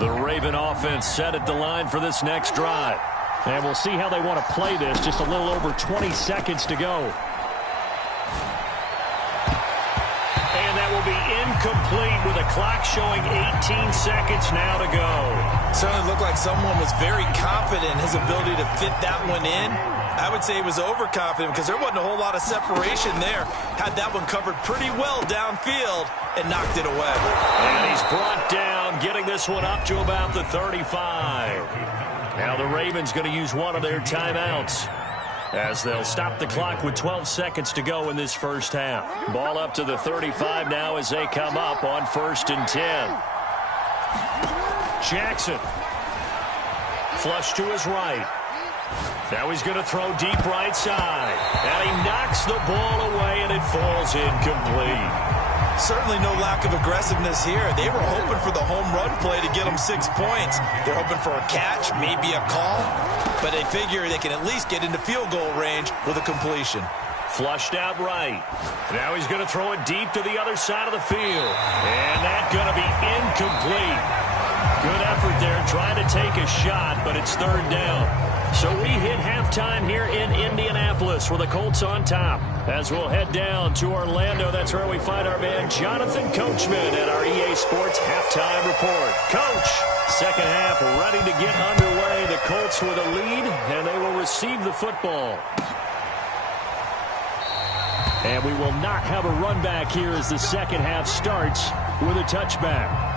The Raven offense set at the line for this next drive. And we'll see how they want to play this. Just a little over 20 seconds to go. And that will be incomplete with a clock showing 18 seconds now to go. Certainly looked like someone was very confident in his ability to fit that one in. I would say he was overconfident because there wasn't a whole lot of separation there. Had that one covered pretty well downfield and knocked it away. And he's brought down, getting this one up to about the 35. Now the Ravens going to use one of their timeouts as they'll stop the clock with 12 seconds to go in this first half. Ball up to the 35 now as they come up on 1st and 10. Jackson. Flush to his right. Now he's going to throw deep right side. And he knocks the ball away, and it falls incomplete. Certainly no lack of aggressiveness here. They were hoping for the home run play to get them 6 points. They're hoping for a catch, maybe a call. But they figure they can at least get into field goal range with a completion. Flushed out right. Now he's going to throw it deep to the other side of the field. And that's going to be incomplete. Good effort there trying to take a shot, but it's 3rd down. So we hit halftime here in Indianapolis with the Colts on top. As we'll head down to Orlando, that's where we find our man Jonathan Coachman at our EA Sports Halftime Report. Coach, second half ready to get underway. The Colts with a lead, and they will receive the football. And we will not have a run back here as the second half starts with a touchback.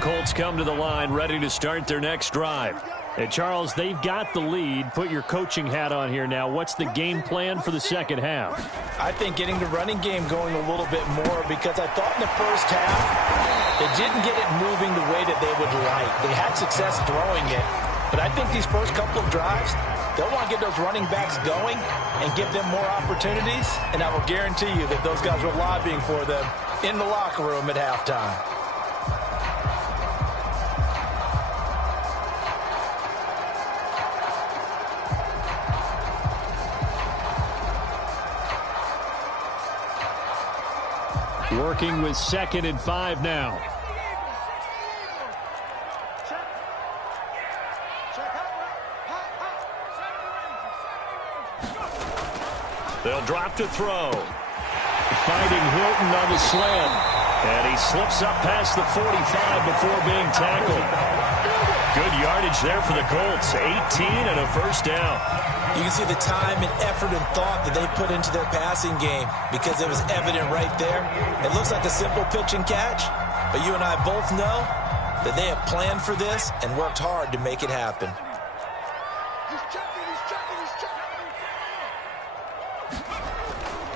Colts come to the line ready to start their next drive. And Charles, they've got the lead. Put your coaching hat on here now. What's the game plan for the second half? I think getting the running game going a little bit more, because I thought in the first half they didn't get it moving the way that they would like. They had success throwing it, but I think these first couple of drives, they'll want to get those running backs going and give them more opportunities, and I will guarantee you that those guys were lobbying for them in the locker room at halftime. Working with 2nd and 5 now. They'll drop to throw. Finding Hilton on the slant. And he slips up past the 45 before being tackled. Good yardage there for the Colts. 18 and a first down. You can see the time and effort and thought that they put into their passing game because it was evident right there. It looks like a simple pitch and catch, but you and I both know that they have planned for this and worked hard to make it happen.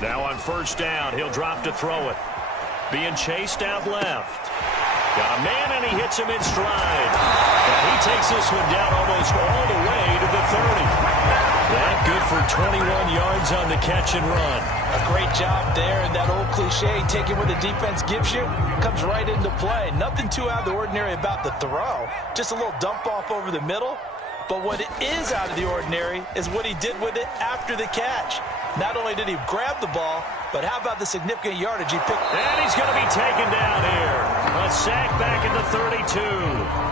Now on first down, he'll drop to throw it. Being chased out left. Got a man, and he hits him in stride. And he takes this one down almost all the way to the 30. That good for 21 yards on the catch and run. A great job there, and that old cliche, taking what the defense gives you, comes right into play. Nothing too out of the ordinary about the throw. Just a little dump off over the middle. But what is out of the ordinary is what he did with it after the catch. Not only did he grab the ball, but how about the significant yardage he picked? And he's going to be taken down here. A sack back at the 32.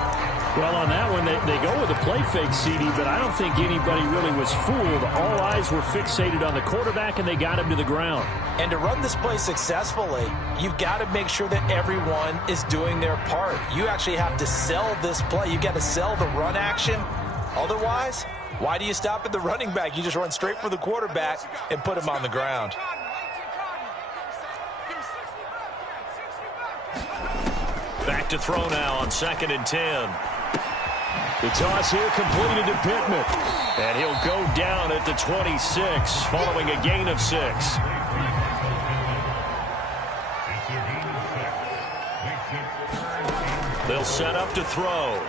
Well, on that one, they go with a play fake, CD, but I don't think anybody really was fooled. All eyes were fixated on the quarterback, and they got him to the ground. And to run this play successfully, you've got to make sure that everyone is doing their part. You actually have to sell this play. You've got to sell the run action. Otherwise, why do you stop at the running back? You just run straight for the quarterback and put him on the ground. Back to throw now on 2nd and 10. The toss here completed to Pittman. And he'll go down at the 26 following a gain of 6. They'll set up to throw.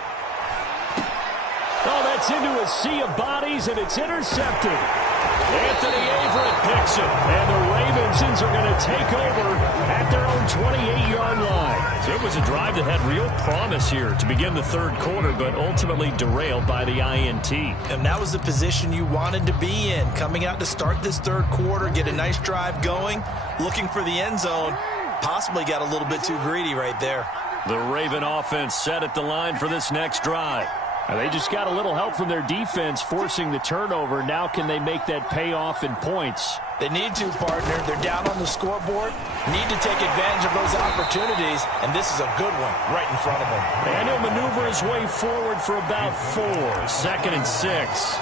Oh, that's gets into a sea of bodies, and it's intercepted. Anthony Averett picks it. And the Ravens are going to take over at their own 28-yard line. So it was a drive that had real promise here to begin the third quarter, but ultimately derailed by the INT. And that was the position you wanted to be in, coming out to start this third quarter, get a nice drive going, looking for the end zone. Possibly got a little bit too greedy right there. The Raven offense set at the line for this next drive. They just got a little help from their defense forcing the turnover. Now can they make that pay off in points? They need to, partner. They're down on the scoreboard. Need to take advantage of those opportunities, and this is a good one right in front of them. And he'll maneuver his way forward for about 4. 2nd and 6.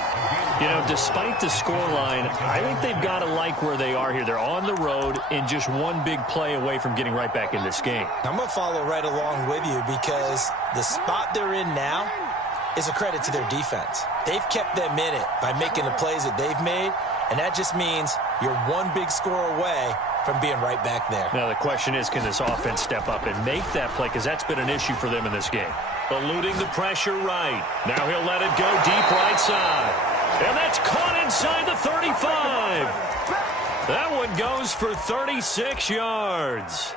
You know, despite the scoreline, I think they've got to like where they are here. They're on the road and just one big play away from getting right back in this game. I'm going to follow right along with you because the spot they're in now is a credit to their defense. They've kept them in it by making the plays that they've made, and that just means you're one big score away from being right back there. Now the question is, can this offense step up and make that play? Because that's been an issue for them in this game. Eluding the pressure right. Now he'll let it go deep right side. And that's caught inside the 35. That one goes for 36 yards.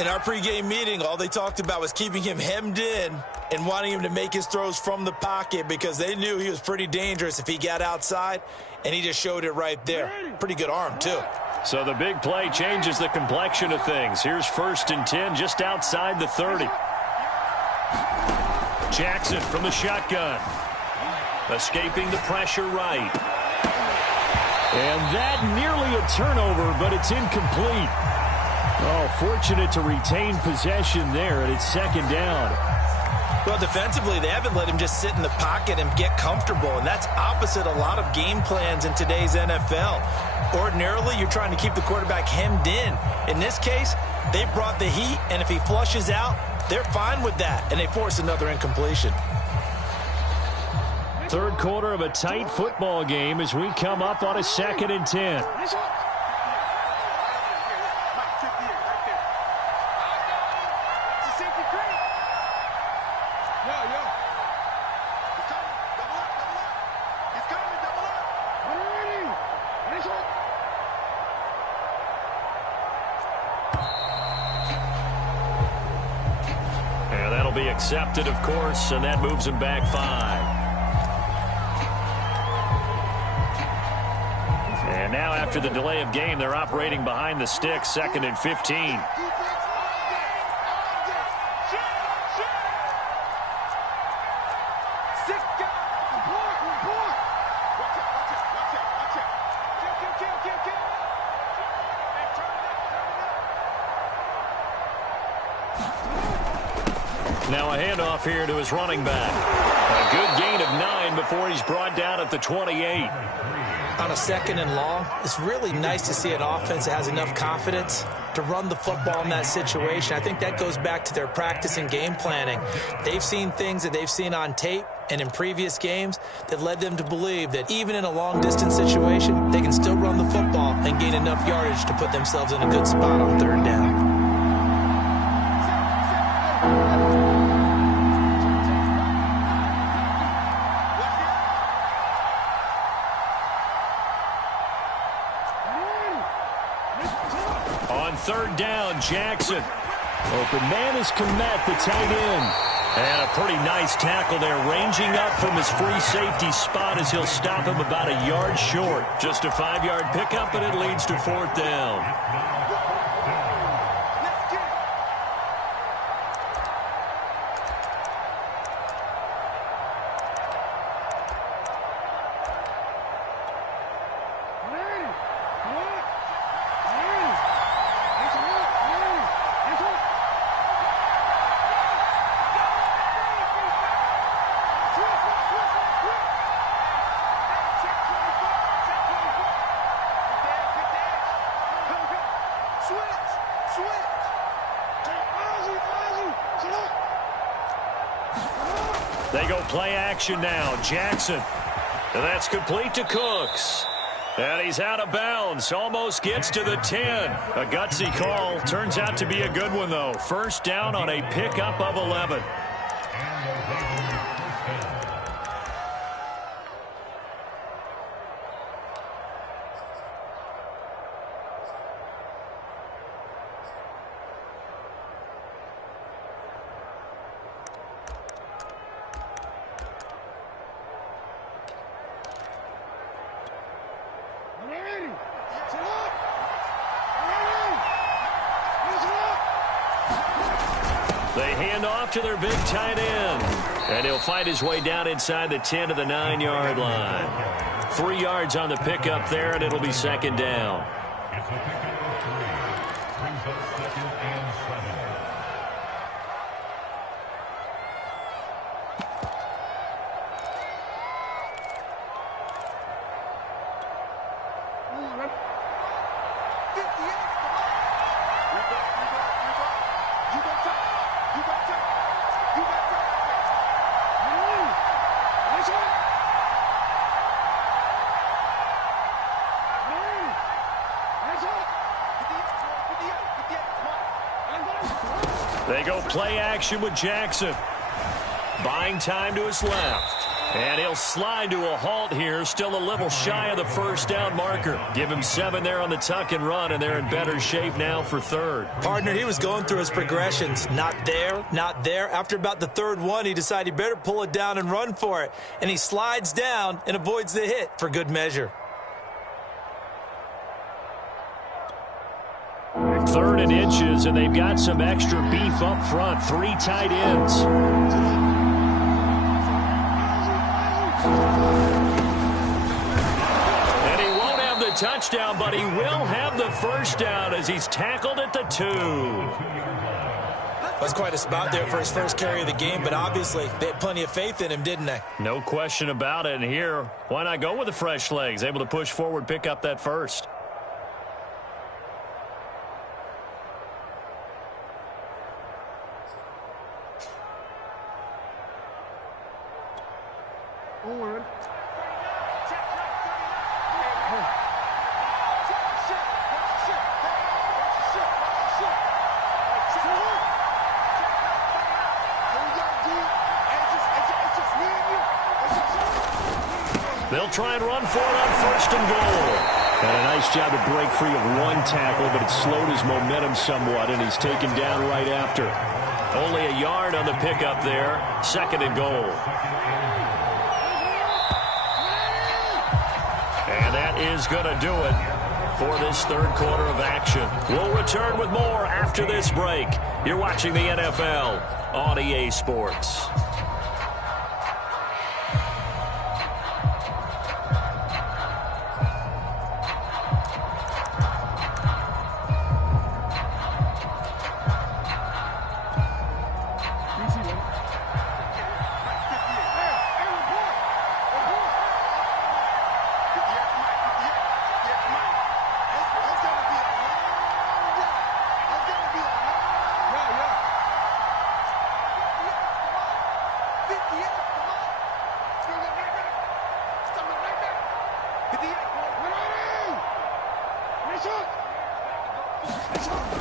In our pregame meeting, all they talked about was keeping him hemmed in and wanting him to make his throws from the pocket because they knew he was pretty dangerous if he got outside, and he just showed it right there. Pretty good arm, too. So the big play changes the complexion of things. Here's 1st and 10 just outside the 30. Jackson from the shotgun. Escaping the pressure right. And that nearly a turnover, but it's incomplete. Oh, fortunate to retain possession there, and it's 2nd down. Well, defensively, they haven't let him just sit in the pocket and get comfortable, and that's opposite a lot of game plans in today's NFL. Ordinarily, you're trying to keep the quarterback hemmed in. In this case, they brought the heat, and if he flushes out, they're fine with that, and they force another incompletion. Third quarter of a tight football game as we come up on a 2nd and 10. And that'll be accepted, of course, and that moves him back 5. And now after the delay of game, they're operating behind the sticks, 2nd and 15. Now a handoff here to his running back. A good gain of 9 before he's brought down at the 28. On a 2nd and long, it's really nice to see an offense that has enough confidence to run the football in that situation. I think that goes back to their practice and game planning. They've seen things that they've seen on tape and in previous games that led them to believe that even in a long-distance situation, they can still run the football and gain enough yardage to put themselves in a good spot on 3rd down. On 3rd down, Jackson. Open man is Komet, the tight end. And a pretty nice tackle there, ranging up from his free safety spot as he'll stop him about a yard short. Just a 5-yard pickup, and it leads to 4th down. They go play action now. Jackson. And that's complete to Cooks. And he's out of bounds. Almost gets to the 10. A gutsy call. Turns out to be a good one, though. 1st down on a pickup of 11. They hand off to their big tight end. And he'll fight his way down inside the 10 to the 9-yard line. 3 yards on the pickup there, and it'll be second down. It's a pickup of 3. Brings up 2nd and 7. They go play action with Jackson. Buying time to his left. And he'll slide to a halt here. Still a little shy of the first down marker. Give him 7 there on the tuck and run, and they're in better shape now for third. Partner, he was going through his progressions. Not there, not there. After about the third one, he decided he better pull it down and run for it. And he slides down and avoids the hit for good measure. 3rd and inches, and they've got some extra beef up front. 3 tight ends. And he won't have the touchdown, but he will have the first down as he's tackled at the 2. Was quite a spot there for his first carry of the game, but obviously they had plenty of faith in him, didn't they? No question about it. And here, why not go with the fresh legs? Able to push forward, pick up that first. They'll try and run for it on 1st and goal. And a nice job to break free of 1 tackle, but it slowed his momentum somewhat, and he's taken down right after. Only a yard on the pickup there. 2nd and goal. And that is going to do it for this 3rd quarter of action. We'll return with more after this break. You're watching the NFL on EA Sports.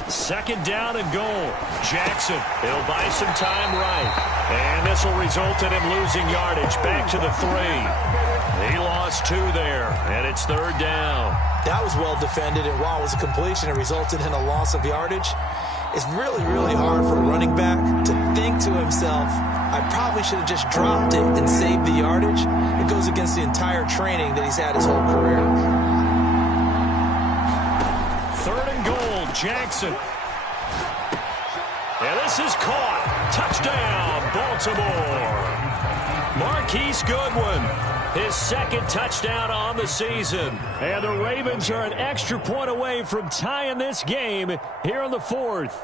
Second down and goal. Jackson, he'll buy some time right. And this will result in him losing yardage. Back to the 3. He lost 2 there, and it's 3rd down. That was well defended, and while it was a completion, it resulted in a loss of yardage. It's really, really hard for a running back to think to himself, I probably should have just dropped it and saved the yardage. It goes against the entire training that he's had his whole career. 3rd and goal, Jackson. And this is caught. Touchdown, Baltimore. Marquise Goodwin, his 2nd touchdown on the season. And the Ravens are an extra point away from tying this game here in the 4th.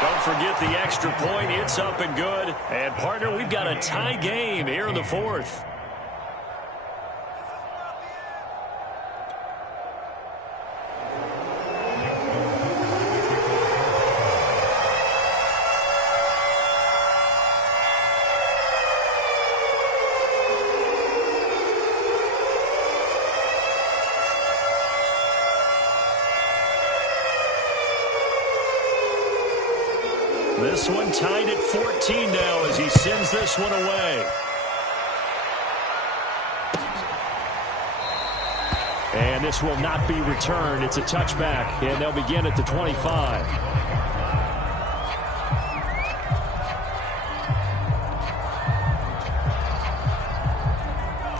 Don't forget the extra point. It's up and good. And, partner, we've got a tie game here in the 4th. This one tied at 14 now as he sends this one away. And this will not be returned. It's a touchback, and they'll begin at the 25.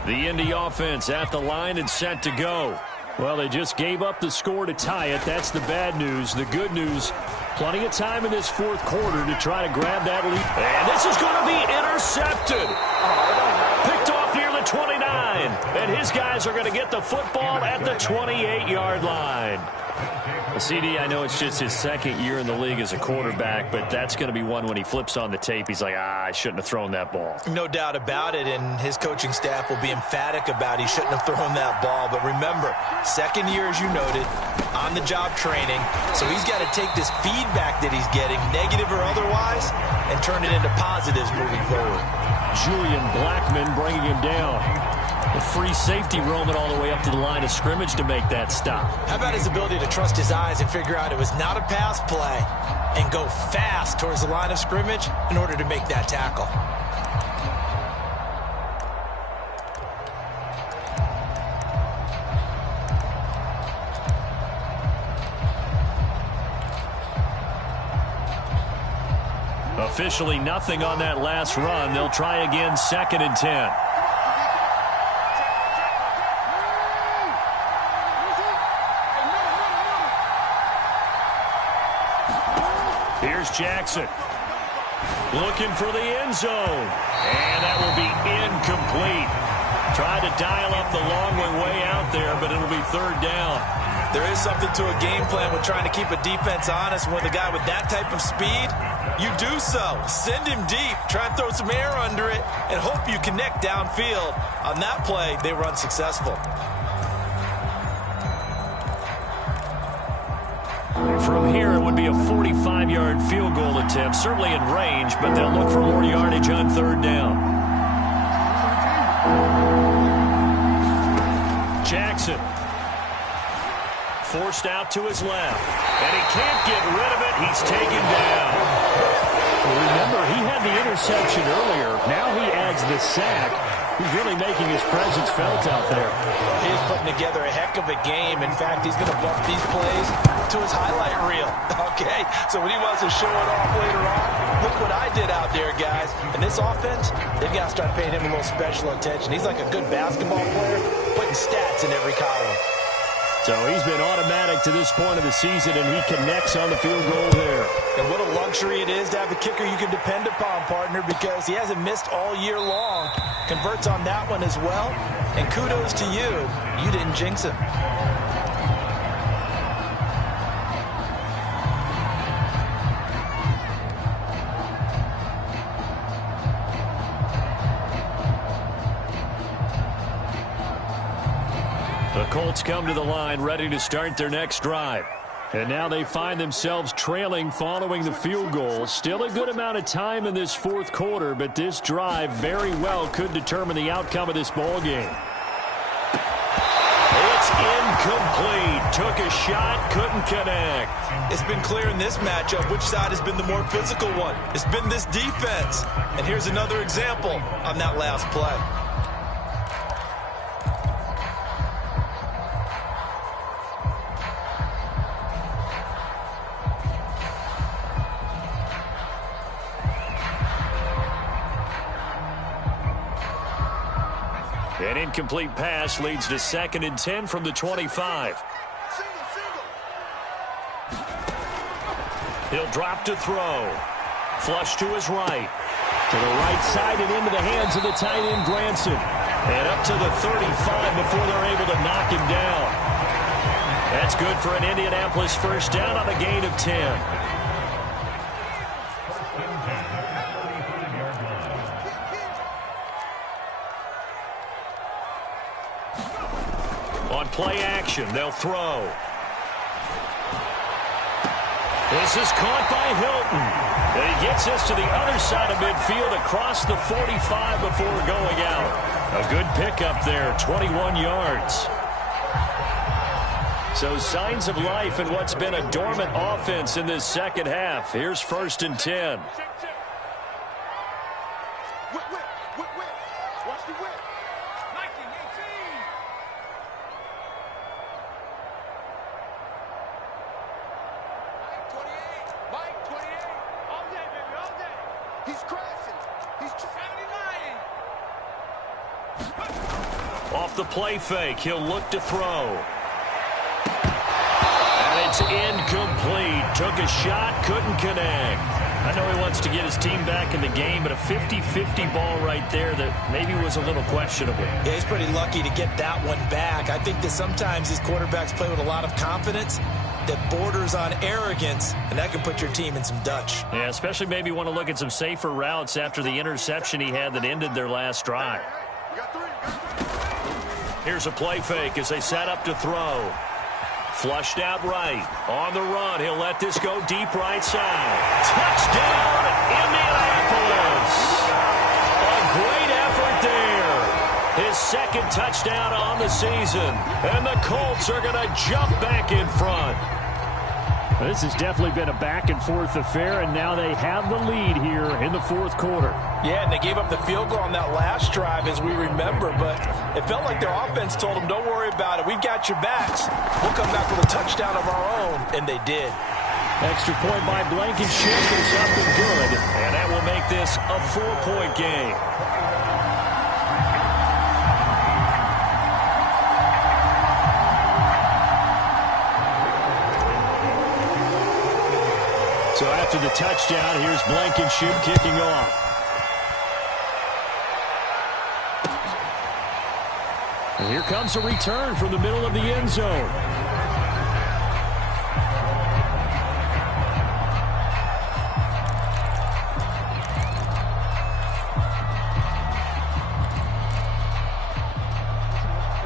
The Indy offense at the line and set to go. Well, they just gave up the score to tie it. That's the bad news. The good news, plenty of time in this fourth quarter to try to grab that lead. And this is going to be intercepted. Picked off near the 29. And his guys are going to get the football at the 28-yard line. CD, I know it's just his second year in the league as a quarterback, but that's going to be one when he flips on the tape. He's like, I shouldn't have thrown that ball. No doubt about it, and his coaching staff will be emphatic about he shouldn't have thrown that ball. But remember, second year, as you noted, on-the-job training, so he's got to take this feedback that he's getting, negative or otherwise, and turn it into positives moving forward. Julian Blackman bringing him down. A free safety roaming all the way up to the line of scrimmage to make that stop. How about his ability to trust his eyes and figure out it was not a pass play and go fast towards the line of scrimmage in order to make that tackle? Officially nothing on that last run. They'll try again, 2nd and 10. Here's Jackson. Looking for the end zone. And that will be incomplete. Tried to dial up the long way out there, but it'll be 3rd down. There is something to a game plan with trying to keep a defense honest. With a guy with that type of speed, you do so. Send him deep. Try and throw some air under it and hope you connect downfield. On that play, they were unsuccessful. From here, it would be a 45-yard field goal attempt, certainly in range, but they'll look for more yardage on 3rd down. Jackson. Forced out to his left. And he can't get rid of it. He's taken down. Remember, he had the interception earlier. Now he adds the sack. He's really making his presence felt out there. He's putting together a heck of a game. In fact, he's going to bump these plays to his highlight reel. Okay, so when he wants to show it off later on, look what I did out there, guys. And this offense, they've got to start paying him a little special attention. He's like a good basketball player, putting stats in every column. So he's been automatic to this point of the season, and he connects on the field goal there. And what a luxury it is to have a kicker you can depend upon, partner, because he hasn't missed all year long. Converts on that one as well. And kudos to you. You didn't jinx him. The Colts come to the line ready to start their next drive. And now they find themselves trailing following the field goal. Still a good amount of time in this fourth quarter, but this drive very well could determine the outcome of this ball game. It's incomplete. Took a shot, couldn't connect. It's been clear in this matchup which side has been the more physical one. It's been this defense. And here's another example on that last play. An incomplete pass leads to 2nd and 10 from the 25. He'll drop to throw. Flush to his right. To the right side and into the hands of the tight end, Granson. And up to the 35 before they're able to knock him down. That's good for an Indianapolis first down on a gain of 10. On play action, they'll throw. This is caught by Hilton. And he gets us to the other side of midfield across the 45 before going out. A good pickup there, 21 yards. So signs of life in what's been a dormant offense in this second half. Here's 1st and 10. Off the play fake, he'll look to throw. it's incomplete. Took a shot, couldn't connect. I know he wants to get his team back in the game, but a 50-50 ball right there that maybe was a little questionable. Yeah, he's pretty lucky to get that one back. I think that sometimes these quarterbacks play with a lot of confidence that borders on arrogance, and that can put your team in some Dutch. Yeah, especially maybe want to look at some safer routes after the interception he had that ended their last drive. Here's a play fake as they set up to throw. Flushed out right. On the run, he'll let this go deep right side. Touchdown, Indianapolis! A great effort there. His second touchdown on the season. And the Colts are going to jump back in front. Well, this has definitely been a back-and-forth affair, and now they have the lead here in the fourth quarter. Yeah, and they gave up the field goal on that last drive, as we remember, but it felt like their offense told them, don't worry about it. We've got your backs. We'll come back with a touchdown of our own, and they did. Extra point by Blankenship is up and good. And that will make this a 4-point game. So after the touchdown, here's Blankenship kicking off. And here comes a return from the middle of the end zone.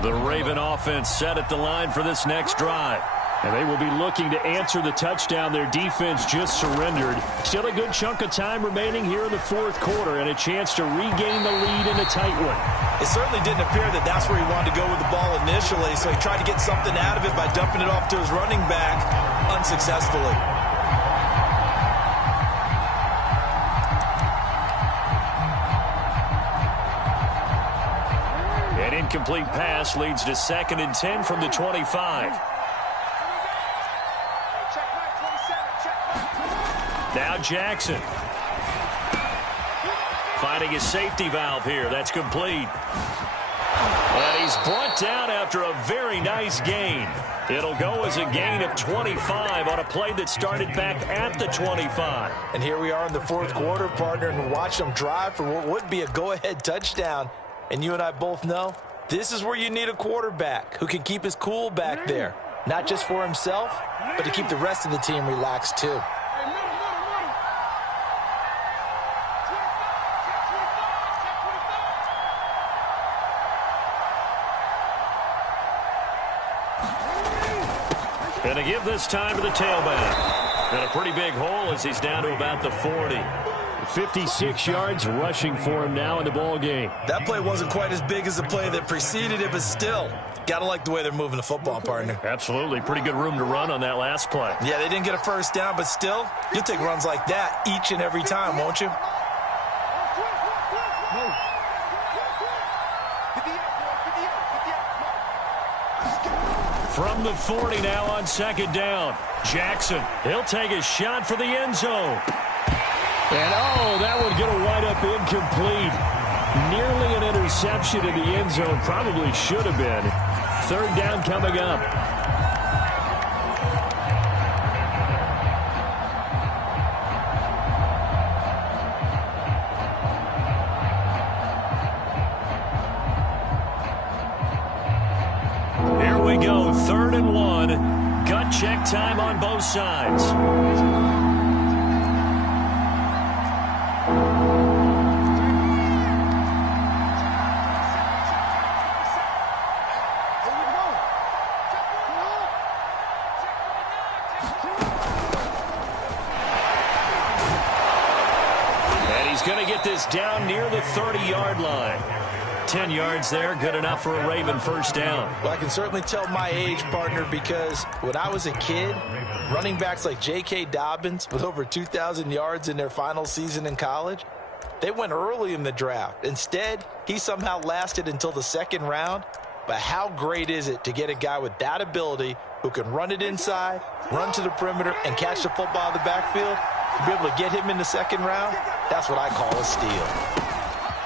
The Raven offense set at the line for this next drive. And they will be looking to answer the touchdown their defense just surrendered. Still a good chunk of time remaining here in the fourth quarter and a chance to regain the lead in a tight one. It certainly didn't appear that that's where he wanted to go with the ball initially, so he tried to get something out of it by dumping it off to his running back unsuccessfully. An incomplete pass leads to 2nd and 10 from the 25. Now Jackson. Finding his safety valve here. That's complete. And he's brought down after a very nice gain. It'll go as a gain of 25 on a play that started back at the 25. And here we are in the fourth quarter, partner, and watch them drive for what would be a go-ahead touchdown. And you and I both know this is where you need a quarterback who can keep his cool back there. Not just for himself, but to keep the rest of the team relaxed too. And to give this time to the tailback. And a pretty big hole as he's down to about the 40. 56 yards rushing for him now in the ball game. That play wasn't quite as big as the play that preceded it, but still, gotta like the way they're moving the football, partner. Absolutely. Pretty good room to run on that last play. Yeah, they didn't get a first down, but still, you'll take runs like that each and every time, won't you? From the 40 now on 2nd down. Jackson, he'll take a shot for the end zone. And, oh, that would get a wide-up incomplete. Nearly an interception in the end zone. Probably should have been. 3rd down coming up. Here we go, 3rd and 1. Gut check time on both sides. Going to get this down near the 30-yard line. 10 yards there, good enough for a Raven first down. Well, I can certainly tell my age, partner, because when I was a kid, running backs like J.K. Dobbins with over 2,000 yards in their final season in college, they went early in the draft. Instead, he somehow lasted until the 2nd round. But how great is it to get a guy with that ability who can run it inside, run to the perimeter, and catch the football in the backfield? To be able to get him in the 2nd round, that's what I call a steal.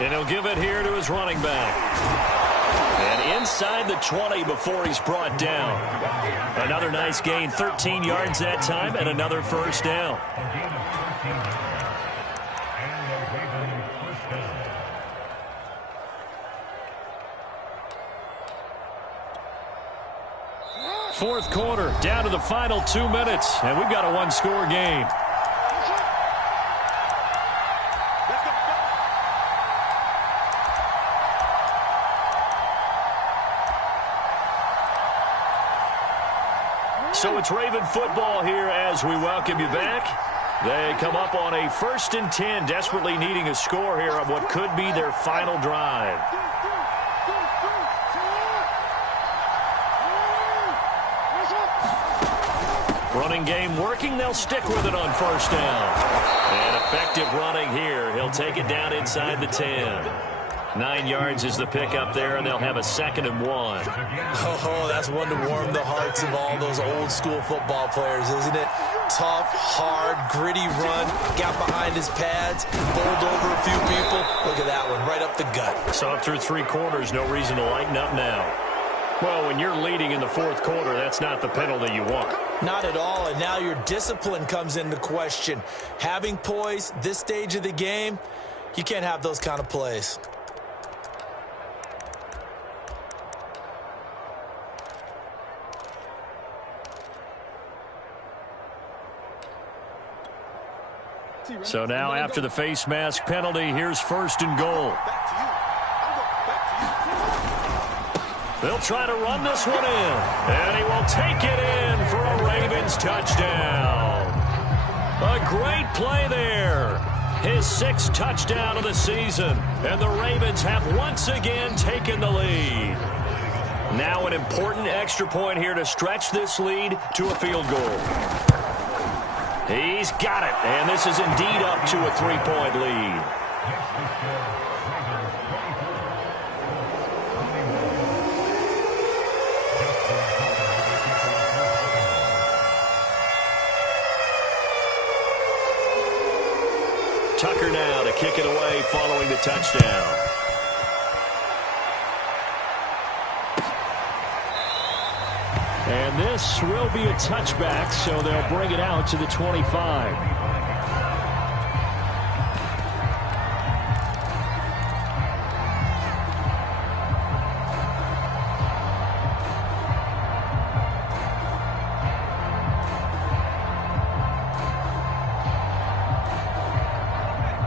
And he'll give it here to his running back. And inside the 20 before he's brought down. Another nice gain, 13 yards that time, and another first down. Fourth quarter, down to the final 2 minutes, and we've got a one-score game. So it's Raven football here as we welcome you back. They come up on a 1st and 10, desperately needing a score here on what could be their final drive. Running game working. They'll stick with it on first down. And effective running here. He'll take it down inside the 10. 9 yards is the pickup there, and they'll have a 2nd and 1. Oh, that's one to warm the hearts of all those old-school football players, isn't it? Tough, hard, gritty run. Got behind his pads, bowled over a few people. Look at that one, right up the gut. Saw it through 3 quarters. No reason to lighten up now. Well, when you're leading in the 4th quarter, that's not the penalty you want. Not at all, and now your discipline comes into question. Having poise this stage of the game, you can't have those kind of plays. So now after the face mask penalty, here's 1st and goal. They'll try to run this one in, and he will take it in for a Ravens touchdown. A great play there. His 6th touchdown of the season, and the Ravens have once again taken the lead. Now an important extra point here to stretch this lead to a field goal. He's got it, and this is indeed up to a 3-point lead. Tucker now to kick it away following the touchdown. And this will be a touchback, so they'll bring it out to the 25.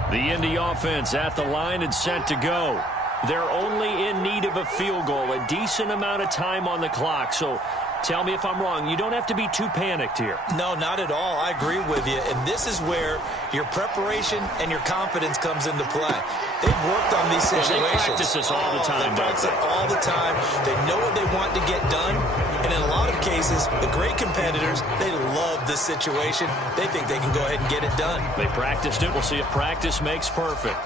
The Indy offense at the line and set to go. They're only in need of a field goal, a decent amount of time on the clock, so tell me if I'm wrong. You don't have to be too panicked here. No, not at all. I agree with you. And this is where your preparation and your confidence comes into play. They've worked on these situations. They practice this all the time. They practice it all the time. They know what they want to get done. And in a lot of cases, the great competitors, they love this situation. They think they can go ahead and get it done. They practiced it. We'll see if practice makes perfect.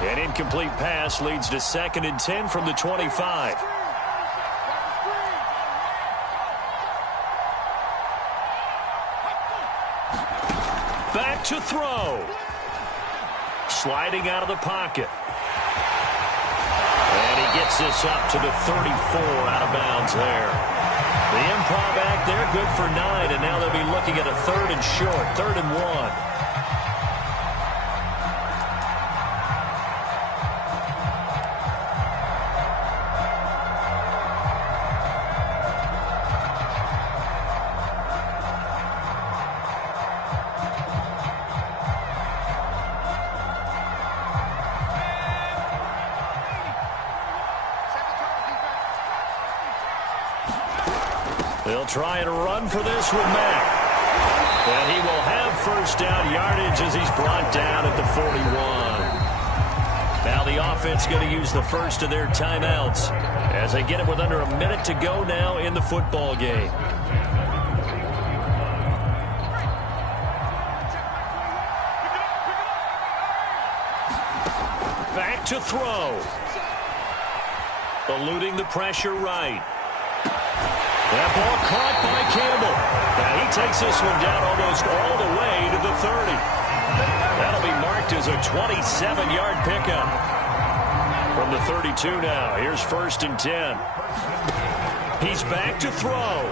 An incomplete pass leads to 2nd and 10 from the 25. Back to throw. Sliding out of the pocket. And he gets this up to the 34, out of bounds there. The improv back there, good for 9, and now they'll be looking at a 3rd and short, 3rd and 1. They'll try and run for this with Mack. And he will have first down yardage as he's brought down at the 41. Now the offense going to use the first of their timeouts as they get it with under a minute to go now in the football game. to throw. Eluding the pressure right. That ball caught by Campbell. Now he takes this one down almost all the way to the 30. That'll be marked as a 27-yard pickup. From the 32 now, here's 1st and 10. He's back to throw.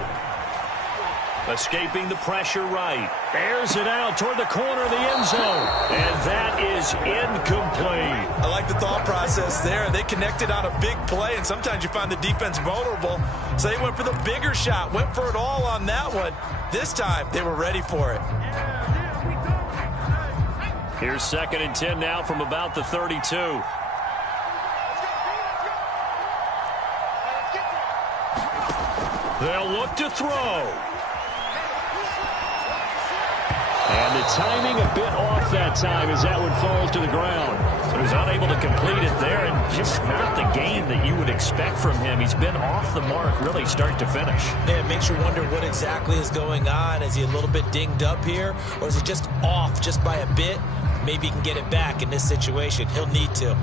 Escaping the pressure right. Airs it out toward the corner of the end zone. And that is incomplete. I like the thought process there. They connected on a big play, and sometimes you find the defense vulnerable. So they went for the bigger shot, went for it all on that one. This time, they were ready for it. Here's 2nd and 10 now from about the 32. They'll look to throw. And the timing a bit off that time as that one falls to the ground. So he's unable to complete it there, and just not the game that you would expect from him. He's been off the mark really start to finish. Yeah, it makes you wonder what exactly is going on. Is he a little bit dinged up here, or is he just off just by a bit? Maybe he can get it back in this situation. He'll need to.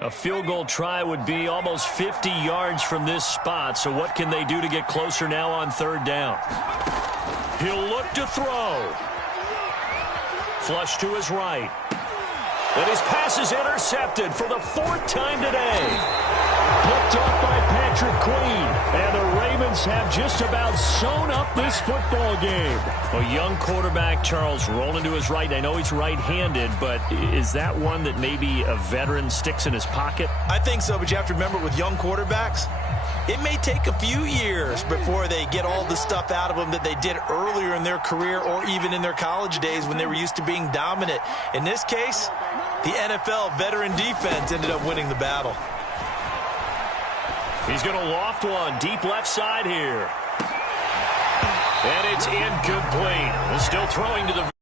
A field goal try would be almost 50 yards from this spot, so what can they do to get closer now on 3rd down? He'll look to throw. Flush to his right. And his pass is intercepted for the 4th time today. Picked off by Patrick Queen. And the Ravens have just about sewn up this football game. A young quarterback, Charles, rolling to his right. I know he's right-handed, but is that one that maybe a veteran sticks in his pocket? I think so, but you have to remember with young quarterbacks, it may take a few years before they get all the stuff out of them that they did earlier in their career or even in their college days when they were used to being dominant. In this case, the NFL veteran defense ended up winning the battle. He's going to loft one deep left side here. And it's incomplete. Still throwing to the